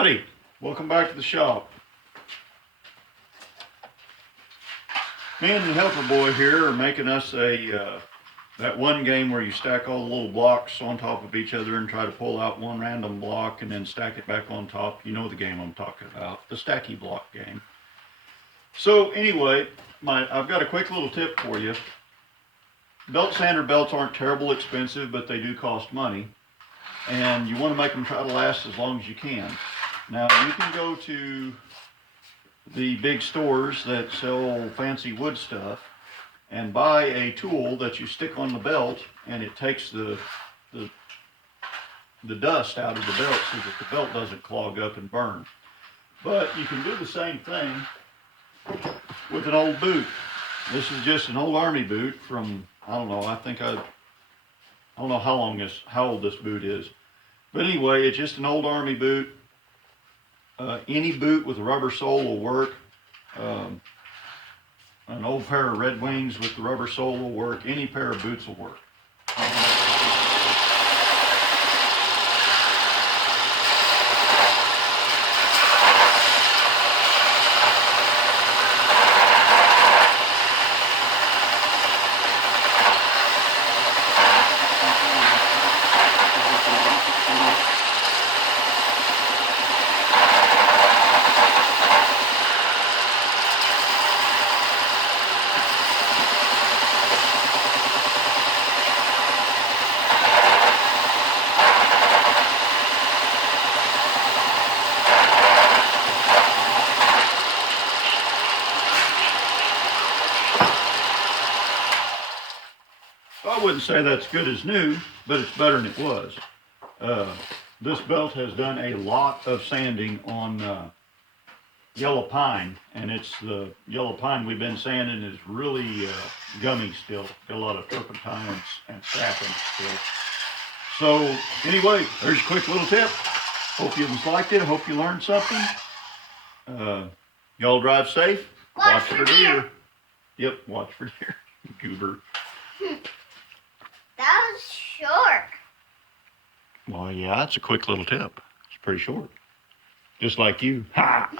Howdy, welcome back to the shop. Me and the helper boy here are making us that one game where you stack all the little blocks on top of each other and try to pull out one random block and then stack it back on top. You know the game I'm talking about, the stacky block game. So anyway, I've got a quick little tip for you. Belt sander belts aren't terrible expensive, but they do cost money. And you want to make them try to last as long as you can. Now you can go to the big stores that sell fancy wood stuff and buy a tool that you stick on the belt, and it takes the dust out of the belt so that the belt doesn't clog up and burn. But you can do the same thing with an old boot. This is just an old army boot from, I don't know, I don't know how old this boot is. But anyway, it's just an old army boot. Any boot with a rubber sole will work. An old pair of Red Wings with the rubber sole will work. Any pair of boots will work. I wouldn't say that's good as new, but it's better than it was. This belt has done a lot of sanding on yellow pine, and it's the yellow pine we've been sanding is really gummy still. Got a lot of turpentine and sap in it still. So anyway, there's a quick little tip. Hope you liked it. Hope you learned something. Y'all drive safe. Watch for deer. Yep, watch for deer. Goober. That was short. Well, yeah, that's a quick little tip. It's pretty short. Just like you. Ha!